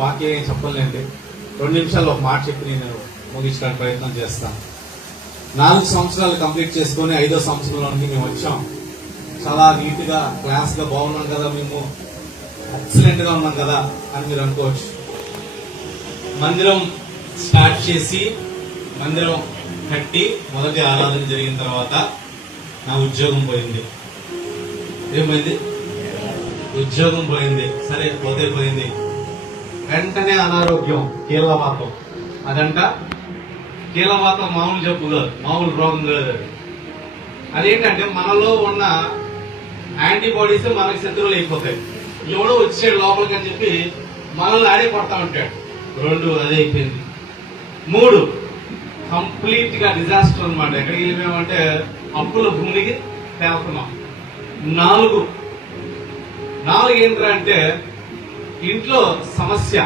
వాక్యం చెప్పలేండి, 2 నిమిషాలు ఒక మాట చెప్పి నేను ముగించడానికి ప్రయత్నం చేస్తాను. 4 సంవత్సరాలు కంప్లీట్ చేసుకుని 5వ సంవత్సరంలోనికి మేము వచ్చాం. చాలా నీట్ గా క్లాస్ గా బాగున్నాం కదా, మేము ఎక్సలెంట్ గా ఉన్నాం కదా అని మీరు అనుకోవచ్చు. మందిరం స్టార్ట్ చేసి మందిరం కట్టి మొదటి ఆరాధన జరిగిన తర్వాత నా ఉద్యోగం పోయింది. ఏమైంది? ఉద్యోగం పోయింది. సరే, పోతే పోయింది. వెంటనే అనారోగ్యం, కీళ్ళవాతం. అదంట కీళ్ళవాతం మామూలు జబ్బు కాదు, మామూలు రోగం కాదు. అదేంటంటే మనలో ఉన్న యాంటీబాడీస్ మనకి శత్రువులు అయిపోతాయి. ఎవడో వచ్చాడు లోపలికి అని చెప్పి మనల్ని ఆడే కొడతా ఉంటాడు. 2 అదే అయిపోయింది. 3 కంప్లీట్ గా డిజాస్టర్ అనమాట. ఎక్కడికి వెళ్ళిపోయామంటే అప్పుల భూమికి తేలుతున్నాం. 4 ఏంటంటే ఇంట్లో సమస్య.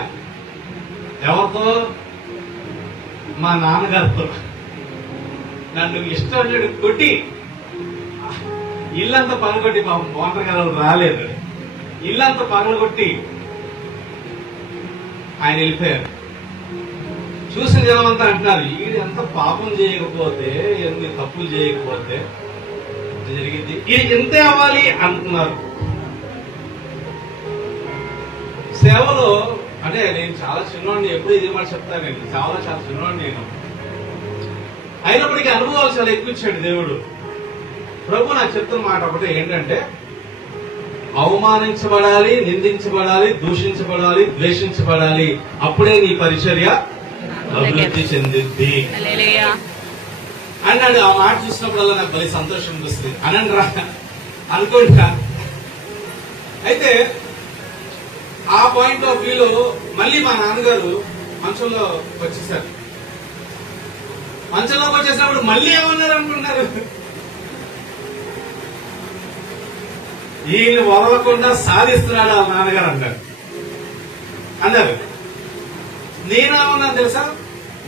ఎవరితో? మా నాన్నగారితో. నన్ను ఇష్టం వచ్చాడు కొట్టి ఇల్లంతా పగలగొట్టి, పాపం మోటార్ గారు రాలేదు, ఇల్లంతా పగలగొట్టి ఆయన వెళ్ళిపోయారు. చూసిన జనం అంతా అంటున్నారు, ఈడు ఎంత పాపం చేయకపోతే, ఎన్ని తప్పులు చేయకపోతే జరిగింది, ఇది ఎంతే అవ్వాలి అంటున్నారు. సేవలో అంటే నేను చాలా చిన్నవాడిని, ఎప్పుడు ఇది మాట చెప్తాను, నేను చాలా చిన్నవాడిని నేను. అయినప్పటికీ అనుభవాలు చాలా ఎక్కువ ఇచ్చాడు దేవుడు. ప్రభు నాకు చెప్తున్న మాట ఒకటే ఏంటంటే, అవమానించబడాలి, నిందించబడాలి, దూషించబడాలి, ద్వేషించబడాలి, అప్పుడే నీ పరిచర్య అభివృద్ధి చెందింది అన్నాడు. ఆ మాట చూసినప్పుడల్లా నాకు భలే సంతోషం అనిపిస్తుంది. అనండి రా అనుకుంటా. అయితే ఆ పాయింట్ ఆఫ్ వ్యూలో మళ్ళీ మా నాన్నగారు మంచంలో వచ్చేసారు. మంచంలోకి వచ్చేసినప్పుడు మళ్ళీ ఏమన్నారు అనుకుంటున్నారు? ఈయన వదలకుండా సాధిస్తున్నాడు ఆ నాన్నగారు అన్నారు. నేనేమన్నాను తెలుసా?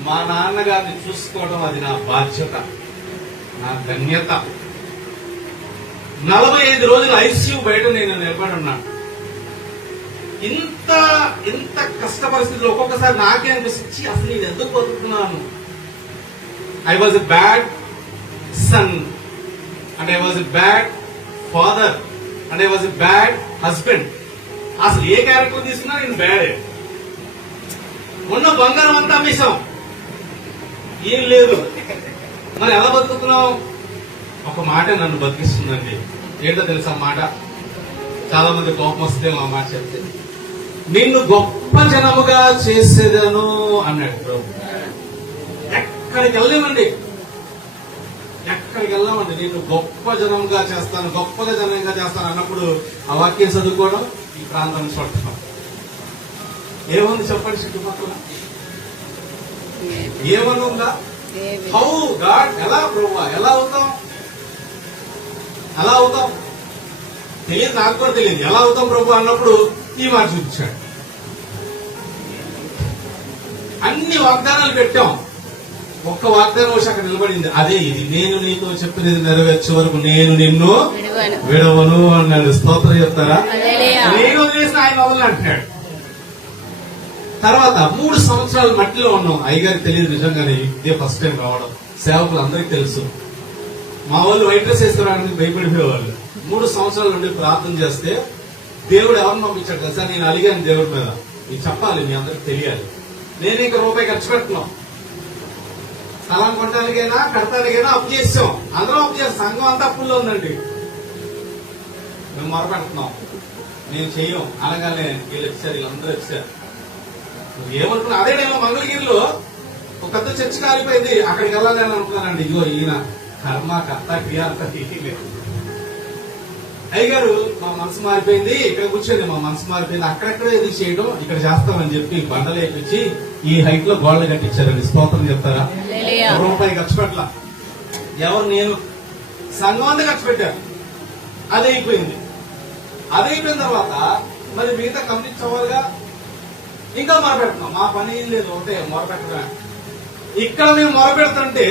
మా నాన్నగారిని చూసుకోవడం అది నా బాధ్యత, నా ధన్యత. 45 రోజులు ఐసీయూ బయట నేను నిలబడి ఉన్నాను. ఇంత కష్ట పరిస్థితుల్లో ఒక్కొక్కసారి నాకే అనిపిస్తుంది, అసలు నేను ఎందుకు బతుకుతున్నాను. I was a bad son and I was a bad father and I was a bad husband. అసలు ఏ క్యారెక్టర్ తీసుకున్నా నేను బ్యాడే. ఉన్న బంగారం అంతా అమ్మేశాం, ఏం లేదు. మరి ఎలా బతుకుతున్నావు? ఒక మాట నన్ను బతికిస్తుందండి. ఏంటో తెలుసా మాట? చాలా మంది కోపం వస్తే ఆ మాట చెప్తే, నిన్ను గొప్ప జనముగా చేసేదను అన్నాడు ప్రభు. ఎక్కడికి వెళ్ళామండి, నిన్ను గొప్ప జనముగా చేస్తాను, గొప్పగా జనంగా చేస్తాను అన్నప్పుడు ఆ వాక్యం చదువుకోవడం, ఈ ప్రాంతం చూడటం ఏముంది చెప్పండి? చుట్టుపక్కల ఏమని ఉందా? హౌ గాడ్, ఎలా ప్రభు, ఎలా అవుతాం తెలియదు, నాకు కూడా తెలియదు. ఎలా అవుతాం ప్రభు అన్నప్పుడు ఈ మాట చూపించాడు. అన్ని వాగ్దానాలు పెట్టాం, ఒక్క వాగ్దానం వచ్చి అక్కడ నిలబడింది. అదే ఇది, నేను నీతో చెప్పినది నెరవేర్చే వరకు నేను నిన్ను విడవను అన్నాడు. స్తోత్రం చెప్తారా? నేను చేసిన ఆయన వదలని అంటున్నాడు. తర్వాత 3 సంవత్సరాలు మట్టిలో ఉన్నాం. అయ్యగారికి తెలియదు నిజంగానే, ఇదే ఫస్ట్ టైం రావడం. సేవకులు అందరికీ తెలుసు. మా వాళ్ళు వైట్ డ్రెస్ వేసుకోవడానికి భయపడిపోయేవాళ్ళు. 3 సంవత్సరాల నుండి ప్రార్థన చేస్తే దేవుడు ఎవరిని పంపించాడు కదా సార్? నేను అడిగాను దేవుడి మీద, ఇది చెప్పాలి, మీ అందరికి తెలియాలి. నేను ఇంకా రూపాయి ఖర్చు పెట్టినాం. స్థలం కొట్టడానికైనా కడతానికైనా అప్పు చేసాం. అందరం అప్పు చేస్తాం. సంఘం అంతా అప్పుల్లో ఉందండి. మేము మొరపెడుతున్నాం, నేను చెయ్యం అనగానే వీళ్ళు వచ్చారు, వీళ్ళందరూ వచ్చారు. ఏమనుకున్నా? అదే నేను మంగళగిరిలో ఒక పెద్ద చర్చ్ కాలిపోయింది, అక్కడికి వెళ్ళాలని అనుకున్నానండి. ఇగో ఈయన కర్మ కర్త క్రియ అంతా లేదు. అయ్యగారు మా మనసు మారిపోయింది, ఇక్కడ కూర్చొని మా మనసు మారిపోయింది, అక్కడెక్కడ ఇది చేయడం, ఇక్కడ చేస్తామని చెప్పి బండలు వేపించి ఈ హైట్ లో గోడలు కట్టించారండి. స్తోత్రం చెప్తారా? రూపాయి ఖర్చు పెట్టలా. ఎవరు? నేను. సంఘం అంతా ఖర్చు పెట్టారు. అదైపోయింది తర్వాత మరి మిగతా కంప్లీట్ అవ్వాలిగా. ఇంకా మొరపెడుతున్నాం. మా పని ఏం లేదు, ఒకటే మొరపెట్టడమే. ఇక్కడ మేము మొరపెడుతుంటే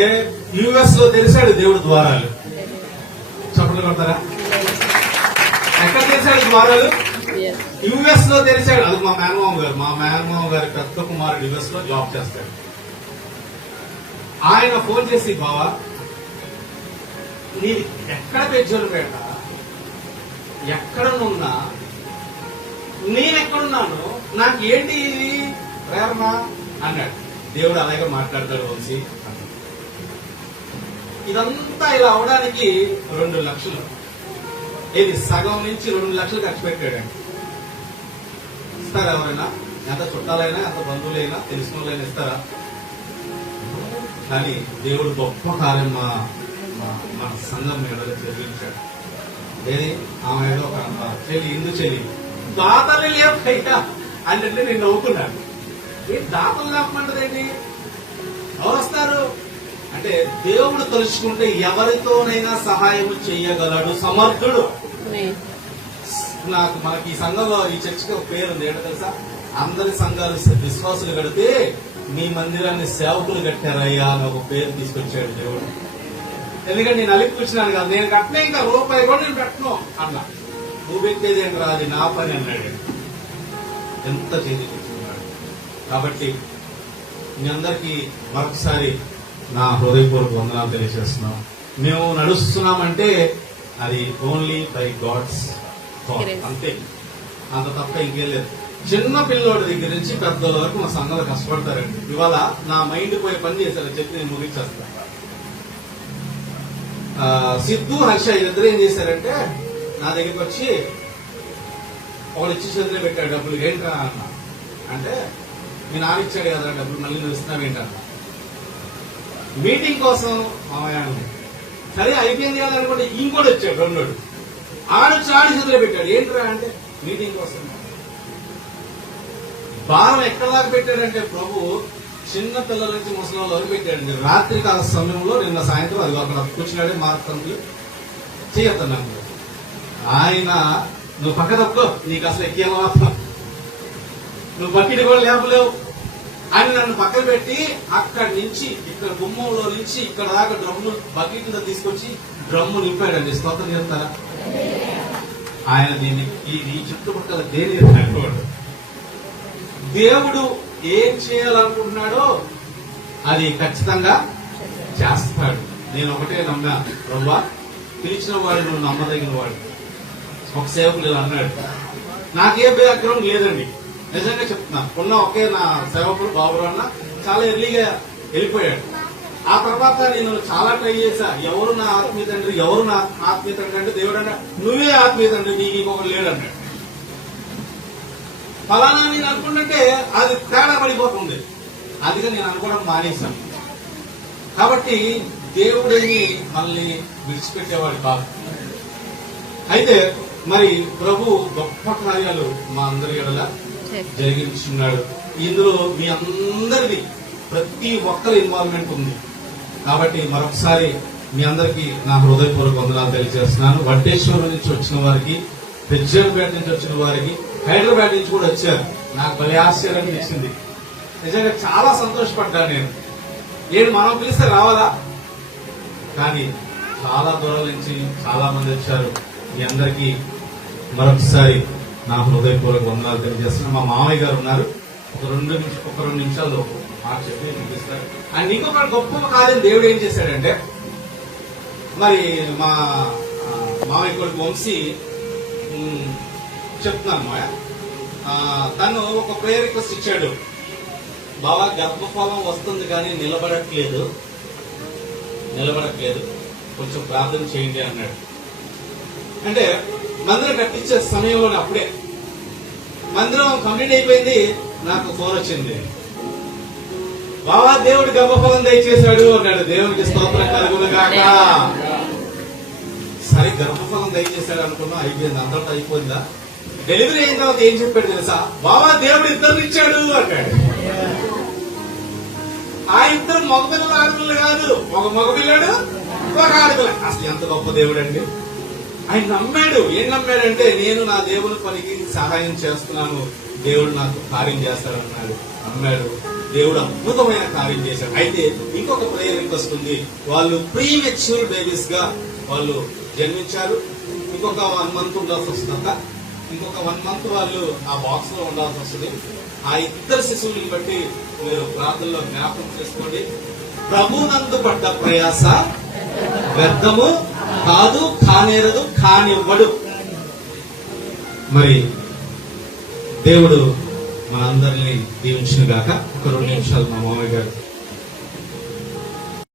యుఎస్ లో తెలిసాడు దేవుడు ద్వారాలు. చప్పట్లు కొడతారా? ఎక్కడ తెలిసాడు ద్వారాలు? యుఎస్ లో తెలిసాడు. అది మా మేనమామ గారి పెద్ద కుమారుడు యుఎస్ లో జాబ్ చేస్తాడు. ఆయన ఫోన్ చేసి, బావా నీది ఎక్కడ పెంచోలు పేట, ఎక్కడనున్నా నేనెక్కడున్నాను, నాకు ఏంటి ఇది ప్రేరణ అన్నాడు. దేవుడు అలాగే మాట్లాడతాడు వంశీ. ఇదంతా ఇలా అవడానికి 2 లక్షలు, ఇది సగం నుంచి 2 లక్షలు ఖర్చు పెట్టాడండి. ఇస్తారా ఎవరైనా? ఎంత చుట్టాలైనా, ఎంత బంధువులైనా, తెలిసిన వాళ్ళైనా ఇస్తారా? కానీ దేవుడు గొప్ప కార్యం మన సంఘం మీద జరిగించాడు. ఏది ఆమె ఏదో ఒక చెల్లి, ఇందు చెల్లి దాతలు లేకపోయినా అంటే నేను నవ్వుకున్నాను. ఏ దాతలు లేకపోంటదేంటి? ఎవరు వస్తారు అంటే దేవుడు తలుచుకుంటే ఎవరితోనైనా సహాయం చేయగలడు, సమర్థుడు. మనకి ఈ సంఘంలో, ఈ చర్చికి ఒక పేరు ఉంది, ఏంటో తెలుసా? అందరి సంఘాలు విశ్వాసులు కడితే మీ మందిరాన్ని సేవకులు కట్టారయ్యా అని ఒక పేరు తీసుకొచ్చాడు దేవుడు. ఎందుకంటే నేను అలిపి కూర్చున్నాను కదా, నేను కట్టినా ఇంకా రూపాయి కూడా నేను పెట్టను అన్నా. నువ్వు పెట్టేది ఏంటి రా, అది నా పని అన్నాడు. ఎంత చేతి కూర్చున్నాడు. కాబట్టి మీ అందరికీ మరొకసారి నా హృదయపూర్వక వందనాలు తెలియజేస్తున్నాం. మేము నడుస్తున్నామంటే అది ఓన్లీ బై గాడ్స్ థాట్, అంతే. అంత తప్ప ఇంకేం లేదు. చిన్న పిల్లోడి దగ్గర నుంచి పెద్దల వరకు మా సంఘంలో కష్టపడతారండి. ఇవాళ నా మైండ్ పోయి పని చేశారు చెప్పి నేను ముగించేస్తాను. సిద్ధు, హర్ష ఇద్దరు ఏం చేశారంటే నా దగ్గరికి వచ్చి ఒకడు ఇచ్చి చేతిలో పెట్టాడు డబ్బులు. ఏంట్రా అన్న అంటే, మీ నాన్న ఇచ్చాడు కదా డబ్బులు, మళ్ళీ నువ్వు ఇస్తున్నావు ఏంటన్న. మీటింగ్ కోసం మామయ్య సరే అయిపోయింది కదా అనుకుంటే ఇంకోటి వచ్చాడు, రెండోడు. ఆడొచ్చి ఆడి చేతిలో పెట్టాడు. ఏంట్రా అంటే, మీటింగ్ కోసం. భారం ఎక్కడ దాకా పెట్టాడంటే ప్రభు చిన్న పిల్లల నుంచి ముసలి వరకు పెట్టాడండి. రాత్రి కాల సమయంలో నిన్న సాయంత్రం అది అక్కడ కూర్చున్నాడే మార్కంలో చేయొద్దన్నాను. ఆయన నువ్వు పక్క తప్పుకో, నీకు అసలు ఎక్కేమో మాత్రం, నువ్వు బకెట్ కూడా లేపలేవు అని నన్ను పక్కన పెట్టి అక్కడి నుంచి ఇక్కడ గుమ్మంలో నుంచి ఇక్కడ దాకా డ్రమ్ము బకెట్ తీసుకొచ్చి డ్రమ్ము నింపాడండి. స్తోత్రం చేస్తారా? ఆయన దీన్ని ఈ చుట్టుపక్కల దేని అనుకోడు. దేవుడు ఏం చేయాలనుకుంటున్నాడో అది ఖచ్చితంగా చేస్తాడు. నేను ఒకటే నమ్మా, ప్రభా పిలిచిన వాడు నువ్వు నమ్మదగిన వాడు. ఒక సేవకుడు ఇలా అన్నాడు. నాకే బ్యాక్గ్రౌండ్ లేదండి, నిజంగా చెప్తున్నా. ఉన్న ఒకే నా సేవకుడు బాబురావు అన్న చాలా ఎర్లీగా వెళ్ళిపోయాడు. ఆ తర్వాత నేను చాలా ట్రై చేశా, ఎవరు నా ఆత్మీయ తండ్రి, ఎవరు నా ఆత్మీయ తండ్రి అంటే దేవుడు అన్నా నువ్వే ఆత్మీయ తండ్రి, నీకు ఇంకొకరు లేడన్నాడు. ఫలానా నేను అనుకుంటుంటే అది తేడా పడిపోతుంది. అందుకే నేను అనుకోవడం మానేశాను. కాబట్టి దేవుడిని మళ్ళీ విడిచిపెట్టేవాడు కాదు. అయితే మరి ప్రభు గొప్ప కార్యాలు మా అందరి ఎడల జరిగించున్నాడు. ఇందులో మీ అందరిది ప్రతి ఒక్కరి ఇన్వాల్వ్మెంట్ ఉంది. కాబట్టి మరొకసారి మీ అందరికీ నా హృదయపూర్వక వందనాలు తెలియజేస్తున్నాను. వడ్డేశ్వరం నుంచి వచ్చిన వారికి, పెజ్జంపేట నుంచి వచ్చిన వారికి, హైదరాబాద్ నుంచి కూడా వచ్చారు. నాకు భలే ఆశ్చర్యం ఇచ్చింది. నిజంగా చాలా సంతోషపడ్డాను నేను. ఏడు మనం పిలిస్తే రావాలా, కానీ చాలా దూరం నుంచి చాలా మంది వచ్చారు. మీ అందరికీ మరొకసారి నా హృదయపూర్వక వందనాలు తెలియజేస్తున్నాను. మా మామయ్య గారు ఉన్నారు, ఒక రెండు నిమిషాలు మాట చెప్పి ముగిస్తారు. ఆయన ఇంకొక గొప్ప కార్యం దేవుడు ఏం చేశాడంటే, మరి మా మామయ్య కొడుకు వంశీ చెప్తున్నాను మాయ, తను ఒక ప్రేయర్ రిక్వెస్ట్ ఇచ్చాడు. బాబా గర్భఫలం వస్తుంది కానీ నిలబడట్లేదు, కొంచెం ప్రార్థన చేయండి అన్నాడు. అంటే మందిరం కట్టించే సమయంలోనే అప్పుడే మందిరం కంప్లీట్ అయిపోయింది. నాకు ఫోన్ వచ్చింది, బాబా దేవుడు గర్భఫలం దయచేశాడు అన్నాడు. దేవునికి స్తోత్రం కలుగునుగాక. సరే గర్భఫలం దయచేశాడు అనుకున్నా, అయిపోయింది, అంతటా అయిపోయిందా? డెలివరీ అయిన తర్వాత ఏం చెప్పాడు తెలుసా? బాబా దేవుడు ఇద్దరు ఇచ్చాడు అన్నాడు. ఆ ఇద్దరు మగపిల్లలు ఆడపిల్లలు కాదు, ఒక మగపిల్లాడు ఒక ఆడపిల్ల. అసలు ఎంత గొప్ప దేవుడు అండి. ఆయన నమ్మాడు. ఏం నమ్మాడంటే, నేను నా దేవుని పనికి సహాయం చేస్తున్నాను, దేవుడు నాకు కార్యం చేస్తాడన్నాడు. నమ్మాడు. దేవుడు అద్భుతమైన కార్యం చేశాడు. అయితే ఇంకొక ప్రేయర్ రిక్వెస్ట్ ఉంది. వాళ్ళు ప్రీ మెచ్యూర్ బేబీస్ గా వాళ్ళు జన్మించారు. ఇంకొక 1 month ఉండాల్సి వస్తుందంట. ఇంకొక 1 మంత్ వాళ్ళు ఆ బాక్స్ లో ఉండాల్సి వస్తుంది. ఆ ఇద్దరు శిశువులను బట్టి మీరు ప్రార్థనలో జ్ఞాపకం చేసుకోండి. ప్రభునందు పడ్డ ప్రయాస వ్యర్థము కాదు, కానేరదు, కానివ్వడు. మరి దేవుడు మనందరినీ దీవించును గాక. ఒక 2 నిమిషాలు మా మామయ్య గారు